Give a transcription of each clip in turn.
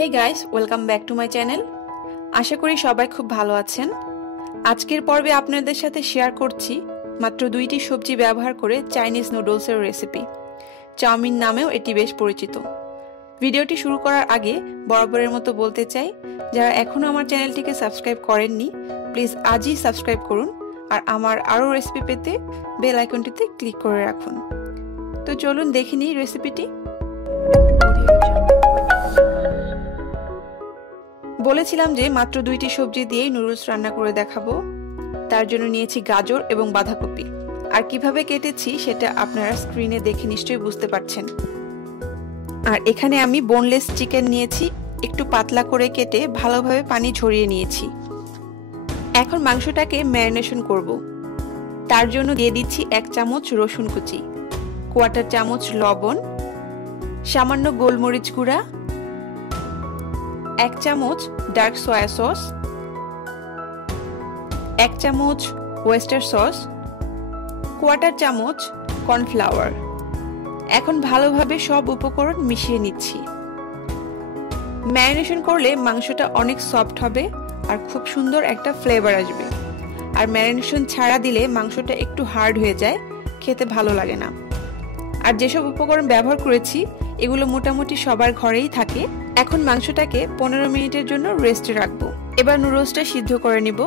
Hey guys, welcome back to my channel. আশা করি সবাই খুব ভালো আছেন। আজকের পর্বে আপনাদের সাথে শেয়ার করছি মাত্র 2টি সবজি ব্যবহার করে চাইনিজ নুডলসের রেসিপি। চাউমিন নামেও এটি বেশ পরিচিত। ভিডিওটি শুরু করার আগে বরাবরের মতো বলতে চাই, যারা এখনো আমার চ্যানেলটিকে সাবস্ক্রাইব করেননি প্লিজ আজই সাবস্ক্রাইব করুন আর আমার আরো রেসিপি পেতে বেল আইকনটিতে ক্লিক করে রাখুন। তো চলুন দেখে নিই রেসিপিটি। বলেছিলাম যে মাত্র 2টি সবজি দিয়েই নুডলস রান্না করে দেখাবো। তার জন্য নিয়েছি গাজর এবং বাঁধাকপি, আর কিভাবে কেটেছি সেটা আপনারা স্ক্রিনে দেখে নিশ্চয়ই বুঝতে পারছেন। আর এখানে আমি বোনলেস চিকেন নিয়েছি, একটু পাতলা করে কেটে ভালোভাবে পানি ঝরিয়ে নিয়েছি। এখন মাংসটাকে ম্যারিনেশন করব। তার জন্য দিয়ে দিচ্ছি 1 চামচ রসুন কুচি, 1/4 চামচ লবণ, সামান্য গোলমরিচ গুঁড়া, 1 চামচ ডার্ক সয়া সস, 1 চামচ ওয়েস্টার সস, 1/4 চামচ কর্নফ্লাওয়ার। এখন ভালোভাবে সব উপকরণ মিশিয়ে নিচ্ছি। ম্যারিনেশন করলে মাংসটা অনেক সফট হবে আর খুব সুন্দর একটা ফ্লেভার আসবে। আর ম্যারিনেশন ছাড়া দিলে মাংসটা একটু হার্ড হয়ে যায়, খেতে ভালো লাগে না। আর যেসব উপকরণ ব্যবহার করেছি এগুলো মোটামুটি সবার ঘরেই থাকে। এখন মাংসটাকে 15 মিনিটের জন্য রেস্টে রাখবো। এবার নুডলসটা সিদ্ধ করে নিব।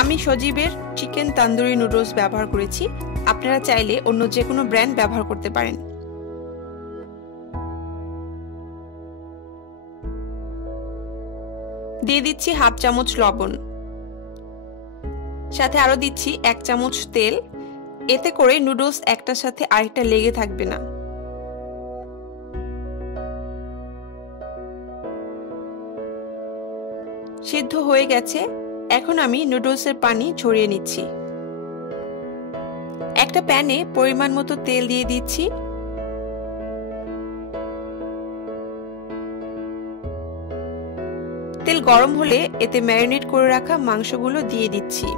আমি সজীবের চিকেন তান্দুরি নুডলস ব্যবহার করেছি, আপনারা চাইলে অন্য যে কোনো ব্র্যান্ড ব্যবহার করতে পারেন। দিয়ে দিচ্ছি 1/2 চামচ লবণ, সাথে আরো দিচ্ছি 1 চামচ তেল। এতে করে নুডলস একটার সাথে আরেকটা লেগে থাকবে না। সিদ্ধ হয়ে গেছে, এখন আমি নুডলসের পানি ঝরিয়ে নিচ্ছি। একটা প্যানে পরিমাণ মতো তেল দিয়ে দিচ্ছি। তেল গরম হলে এতে ম্যারিনেট করে রাখা মাংসগুলো দিয়ে দিচ্ছি।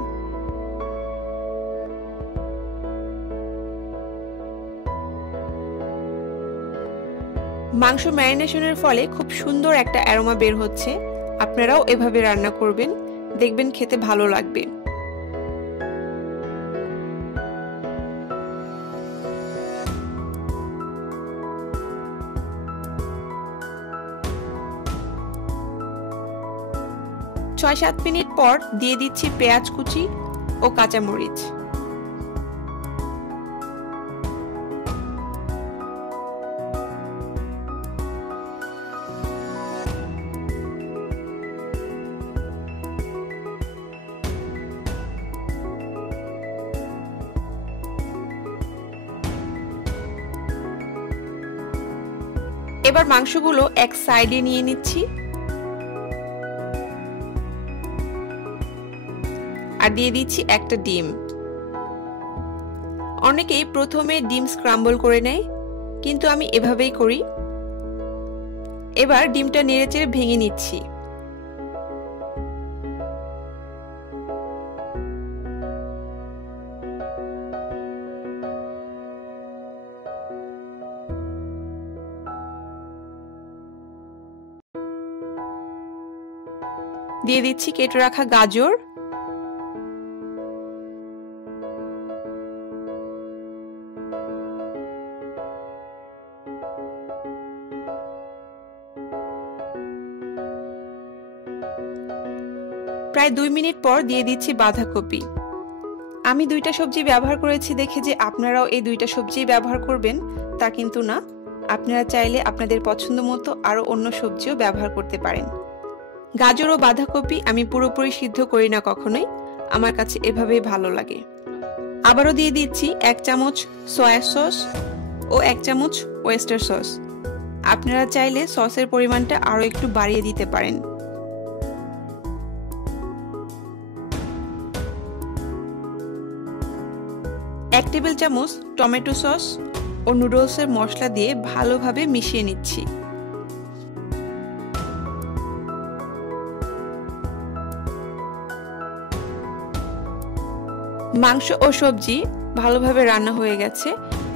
মাংস ম্যারিনেশনের ফলে খুব সুন্দর একটা অ্যারোমা বের হচ্ছে। আপনারাও এভাবে রান্না করবেন, দেখবেন খেতে ভালো লাগবে। ছয় 7 মিনিট পর দিয়ে দিচ্ছি পেঁয়াজ কুচি ও কাঁচামরিচ। এবার মাংসগুলো এক সাইডে নিয়ে নিচ্ছি আর দিয়ে দিচ্ছি একটা ডিম। অনেকেই প্রথমে ডিম স্ক্রাম্বল করে নেয়, কিন্তু আমি এভাবেই করি। এবার ডিমটা নেড়েচেড়ে ভেঙে নিচ্ছি। দিয়ে দিচ্ছি কেটে রাখা গাজর, প্রায় 2 মিনিট পর দিয়ে দিচ্ছি বাঁধাকপি। আমি 2টা সবজি ব্যবহার করেছি দেখে যে আপনারাও এই 2টা সবজি ব্যবহার করবেন তা কিন্তু না। আপনারা চাইলে আপনাদের পছন্দ মতো আরো অন্য সবজিও ব্যবহার করতে পারেন। গাজর ও বাঁধাকপি আমি পুরোপুরি সিদ্ধ করি না কখনোই, আমার কাছে এভাবেই ভালো লাগে। আবারও দিয়ে দিচ্ছি 1 চামচ সয়া সস ও 1 চামচ ওয়েস্টার সস। আপনারা চাইলে সসের পরিমাণটা আরো একটু বাড়িয়ে দিতে পারেন। এক টেবিল চামচ টমেটো সস ও নুডলসের মশলা দিয়ে ভালোভাবে মিশিয়ে নিচ্ছি। মাংস ও সবজি ভালোভাবে রান্না হয়ে গেছে।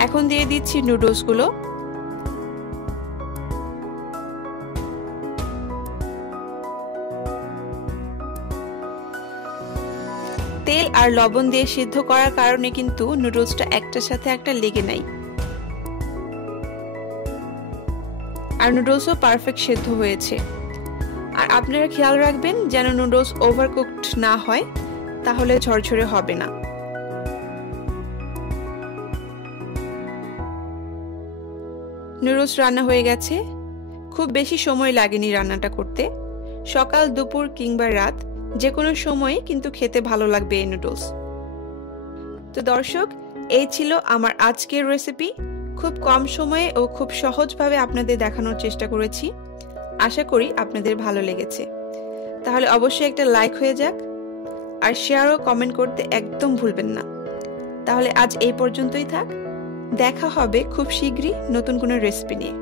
এখন দিয়ে দিচ্ছি নুডলসগুলো। তেল আর লবণ দিয়ে সিদ্ধ করার কারণে কিন্তু নুডলসটা একটার সাথে একটা লেগে নাই, আর নুডলসও পারফেক্ট সিদ্ধ হয়েছে। আর আপনারা খেয়াল রাখবেন যেন নুডলস ওভারকুকড না হয়, তাহলে ঝরঝরে হবে না। নুডলস রান্না হয়ে গেছে। খুব বেশি সময় লাগেনি রান্নাটা করতে। সকাল, দুপুর কিংবা রাত যে কোনো সময়ে কিন্তু খেতে ভালো লাগবে এই নুডলস। তো দর্শক, এই ছিল আমার আজকের রেসিপি। খুব কম সময়ে ও খুব সহজভাবে আপনাদের দেখানোর চেষ্টা করেছি। আশা করি আপনাদের ভালো লেগেছে। তাহলে অবশ্যই একটা লাইক হয়ে যাক, আর শেয়ার ও কমেন্ট করতে একদম ভুলবেন না। তাহলে আজ এই পর্যন্তই থাক। দেখা হবে খুব শীঘ্রই নতুন কোনো রেসিপি নিয়ে।